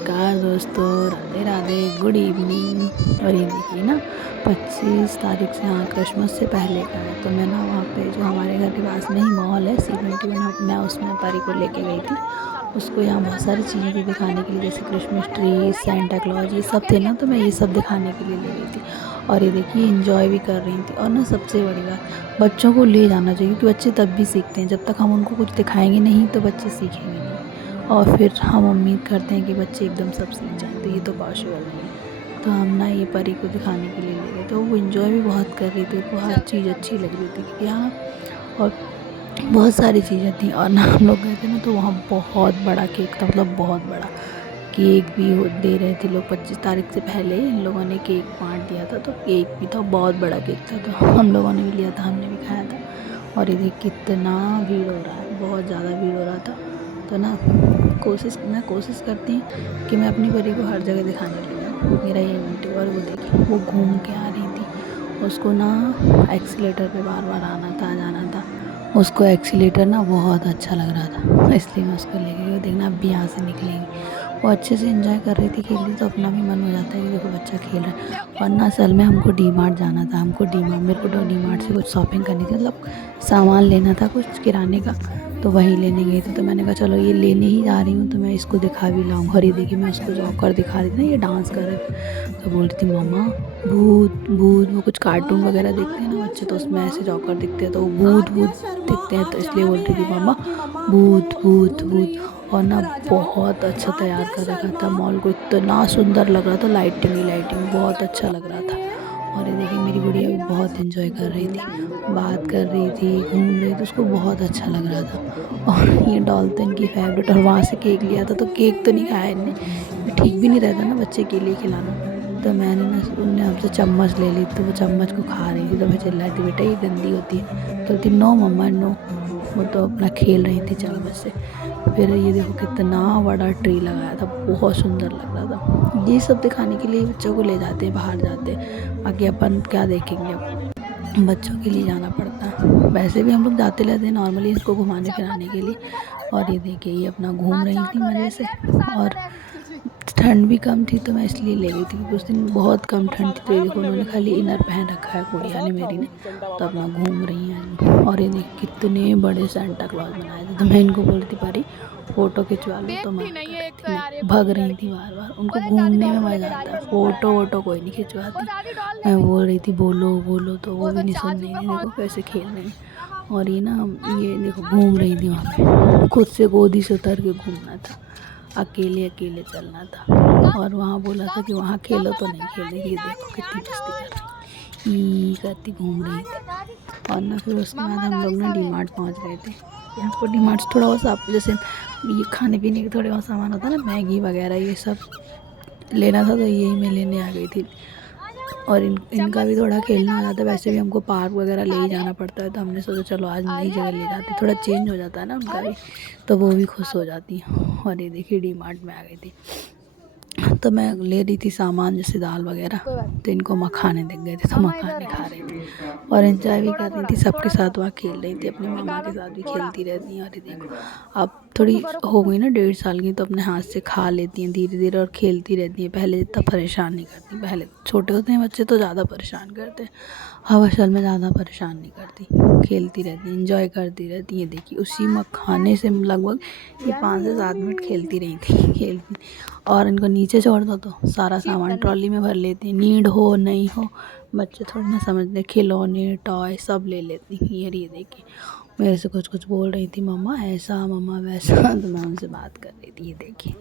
नमस्कार दोस्तों, Radhe Radhe, good evening. और ये देखिए ना 25 तारीख से, हाँ क्रिसमस से पहले का है। तो मैं ना वहाँ पे जो हमारे घर के पास में ही मॉल है C21, मैं उसमें परी को लेके गई थी। उसको यहाँ बहुत सारी चीज़ें थी दिखाने के लिए, जैसे क्रिसमस ट्री, सेंटा क्लॉज, ये सब थे ना, तो मैं ये सब दिखाने के लिए ले गई थी। और ये देखिए इंजॉय भी कर रही थी। और ना सबसे बड़ी बात, बच्चों को ले जाना चाहिए क्योंकि बच्चे तब भी सीखते हैं। जब तक हम उनको कुछ दिखाएंगे नहीं तो बच्चे सीखेंगे नहीं। और फिर हम उम्मीद करते हैं कि बच्चे एकदम सब सीख जाएं, तो ये तो पॉसिबल नहीं है। तो हम ना ये परी को दिखाने के लिए ले गए, तो वो इन्जॉय भी बहुत कर रही थी, उसको हर चीज़ अच्छी लग रही थी कि हाँ। और बहुत सारी चीज़ें थी। और ना हम लोग गए थे ना, तो वहाँ बहुत बड़ा केक था, मतलब बहुत बड़ा केक भी दे रहे थे लोग। 25 तारीख से पहले इन लोगों ने केक बांट दिया था, तो केक भी था, बहुत बड़ा केक था। तो हम लोगों ने भी लिया था, हमने भी खाया था। और ये देखिए कितना भीड़ हो रहा है, बहुत ज़्यादा भीड़ हो रहा था। तो ना मैं कोशिश करती हूँ कि मैं अपनी परी को हर जगह दिखाने ले जाऊँ, मेरा ये मोटिव। और वो देखिए वो घूम के आ रही थी, उसको ना एक्सीलेटर पे बार बार आना था, जाना था। उसको एक्सीलेटर ना बहुत अच्छा लग रहा था, इसलिए मैं उसको ले गई। वो देखना अब भी यहाँ से निकलेंगी। वो अच्छे से एंजॉय कर रही थी, खेल रही, तो अपना भी मन हो जाता है कि देखो बच्चा खेल रहा है। और ना असल में हमको डी मार्ट जाना था, मेरे को तो डी मार्ट से कुछ शॉपिंग करनी थी, मतलब सामान लेना था कुछ किराने का, तो वही लेने गई थी। तो मैंने कहा चलो ये लेने ही जा रही हूँ तो मैं इसको दिखा भी लाऊँ। और ये देखिए मैं उसको जॉकर दिखा रही थी ना, ये डांस कर रहे थे, तो बोल रही थी मम्मा भूत भूत। वो कुछ कार्टून वगैरह देखते हैं ना बच्चे, तो उसमें ऐसे जॉकर दिखते हैं, तो वो भूत भूत दिखते हैं, तो इसलिए बोल रही थी मम्मा भूत भूत भूत। और ना बहुत अच्छा तैयार कर रखा था मॉल को, इतना सुंदर लग रहा था, लाइटिंग ही लाइटिंग, बहुत अच्छा लग रहा था। और ये देखिए मेरी गुड़िया भी बहुत एंजॉय कर रही थी, बात कर रही थी, घूम रही थी, उसको बहुत अच्छा लग रहा था। और ये डॉल्फिन की फेवरेट। और वहाँ से केक लिया था, तो केक तो नहीं खाया इनने, ये ठीक भी नहीं रहता ना बच्चे के लिए खिलाना। तो मैंने ना उनने हमसे चम्मच ले ली, तो वो चम्मच को खा रही थी, तो मैं चिल्लाई थी बेटा ये गंदी होती है, तो बोलती नो मम्मा नो। वो तो अपना खेल रही थी चम्मच से। फिर ये देखो कितना बड़ा ट्री लगाया था, बहुत सुंदर लग रहा था। ये सब दिखाने के लिए बच्चों को ले जाते हैं, बाहर जाते हैं, बाकी अपन क्या देखेंगे, अब बच्चों के लिए जाना पड़ता है। वैसे भी हम लोग जाते रहते हैं नॉर्मली इसको घुमाने फिराने के लिए। और ये देखिए ये अपना घूम रही थी मज़े से। और ठंड भी कम थी, तो मैं इसलिए ले गई थी क्योंकि उस दिन बहुत कम ठंड थी। तो ये देखो उन्होंने खाली इनर पहन रखा है, गुड़िया ने मेरी ने, तो अपना घूम रही हैं। और ये देख कितने बड़े सेंटा क्लॉज बनाए थे। तो मैं इनको बोल रही थी परी फ़ोटो खिंचवा लो, तो मना कर रही थी, नहीं भाग रही थी बार बार। उनको घूमने में मज़ा आता है, फ़ोटो वोटो कोई नहीं खिंचवाती। मैं बोल रही थी बोलो बोलो, तो वो भी नहीं सुन रही थी, देखो कैसे खेल रही हैं। और ये ना ये देखो घूम रही थी वहाँ पे, खुद से गोदी से उतर के घूमना था, अकेले अकेले चलना था। और वहाँ बोला था कि वहाँ खेलो, तो नहीं खेल रही थी, देखो कितनी मस्ती कर रही, करती घूम रही थी। और ना फिर उसके बाद हम लोग ना डी मार्ट पहुँच गए थे। हमको डी मार्ट से थोड़ा बहुत जैसे ये खाने पीने के थोड़े बहुत सामान होता है ना, मैगी वगैरह ये सब लेना था, तो यही मैं लेने आ गई थी। और इनका भी थोड़ा खेलना हो जाता है, वैसे भी हमको पार्क वगैरह ले ही जाना पड़ता है, तो हमने सोचा चलो आज नई जगह ले जाते, थोड़ा चेंज हो जाता है ना उनका भी, तो वो भी खुश हो जाती हैं। और ये देखिए डी मार्ट में आ गई थी, तो मैं ले रही थी सामान जैसे दाल वगैरह, तो इनको मखाने दिख गए थे, तो मखाने खा रही थी और एंजॉय भी कर रही थी, सबके साथ वहाँ खेल रही थी, अपने मामा के साथ भी खेलती रहती हैं। और ये देखो अब थोड़ी हो गई ना 1.5 साल की, तो अपने हाथ से खा लेती हैं धीरे धीरे और खेलती रहती हैं, पहले इतना परेशान नहीं करती। पहले छोटे होते हैं बच्चे तो ज़्यादा परेशान करते हैं, अब असल में ज़्यादा परेशान नहीं करती, खेलती रहती हैं, इंजॉय करती रहती हैं। देखिए उसी मखाने से लगभग ये 5 से 7 मिनट खेलती रही थी, खेलती। और इनको नीचे छोड़ दो तो सारा सामान ट्रॉली में भर लेती हैं, नीड हो नहीं हो बच्चे थोड़ी ना समझते, खिलौने टॉय सब ले लेती हैं। ये देखिए मेरे से कुछ कुछ बोल रही थी, मम्मा ऐसा मम्मा वैसा, तो मैं उनसे बात कर रही थी। ये देखिए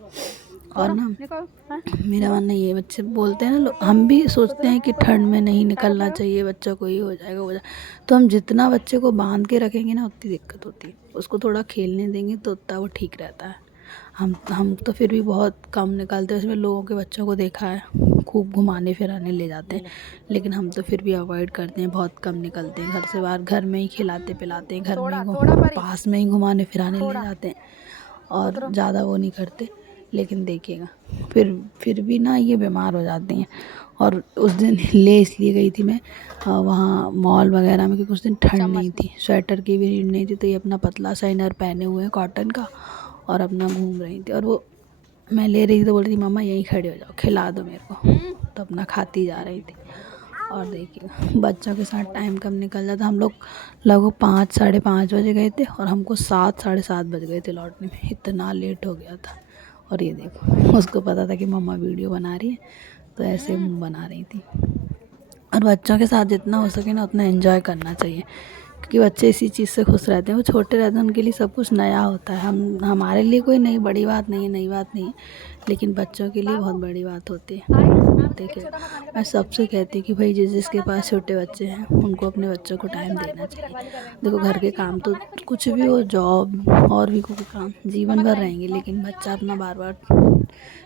और ना मेरा मानना ये, बच्चे बोलते हैं ना लोग, हम भी सोचते हैं कि ठंड में नहीं निकलना चाहिए, बच्चों को ये हो जाएगा हो जाएगा, तो हम जितना बच्चे को बांध के रखेंगे ना उतनी दिक्कत होती है, उसको थोड़ा खेलने देंगे तो उतना वो ठीक रहता है। हम तो फिर भी बहुत कम निकलते हैं, उसमें लोगों के बच्चों को देखा है खूब घुमाने फिराने ले जाते हैं, लेकिन हम तो फिर भी अवॉइड करते हैं, बहुत कम निकलते हैं घर से बाहर, घर में ही खिलाते पिलाते हैं, घर में ही पास में ही घुमाने फिराने ले जाते हैं, और ज़्यादा वो नहीं करते। लेकिन देखिएगा फिर भी ना ये बीमार हो जाती हैं। और उस दिन ले इसलिए गई थी मैं वहाँ मॉल वगैरह में, क्योंकि उस दिन ठंड नहीं थी, स्वेटर की भी नीड नहीं थी, तो ये अपना पतला सा इनर पहने हुए हैं कॉटन का और अपना घूम रही थी। और वो मैं ले रही थी तो बोल रही थी मम्मा यहीं खड़े हो जाओ, खिला दो मेरे को, तो अपना खाती जा रही थी। और देखिए बच्चों के साथ टाइम कब निकल जाता। हम लोग लगभग 5 साढ़े 5 बजे गए थे और हमको 7 साढ़े 7 बज गए थे लौटने में, इतना लेट हो गया था। और ये देखो उसको पता था कि मम्मा वीडियो बना रही है, तो ऐसे बना रही थी। और बच्चों के साथ जितना हो सके ना उतना एंजॉय करना चाहिए, क्योंकि बच्चे इसी चीज़ से खुश रहते हैं। वो छोटे रहते हैं, उनके लिए सब कुछ नया होता है। हमारे लिए कोई नई बड़ी बात नहीं है, नई बात नहीं है, लेकिन बच्चों के लिए बहुत बड़ी बात होती है। देखिए मैं सबसे कहती हूँ कि भाई जिसके पास छोटे बच्चे हैं उनको अपने बच्चों को टाइम देना चाहिए। देखो घर के काम तो कुछ भी हो, जॉब और भी कोई काम जीवन भर रहेंगे, लेकिन बच्चा अपना बार बार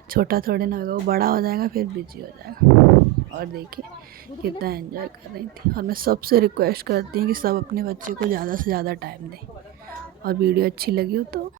छोटा थोड़े ना होगा, वो बड़ा हो जाएगा फिर बिजी हो जाएगा। और देखिए कितना एंजॉय कर रही थी। और मैं सबसे रिक्वेस्ट करती हूँ कि सब अपने बच्चे को ज़्यादा से ज़्यादा टाइम दें। और वीडियो अच्छी लगी हो तो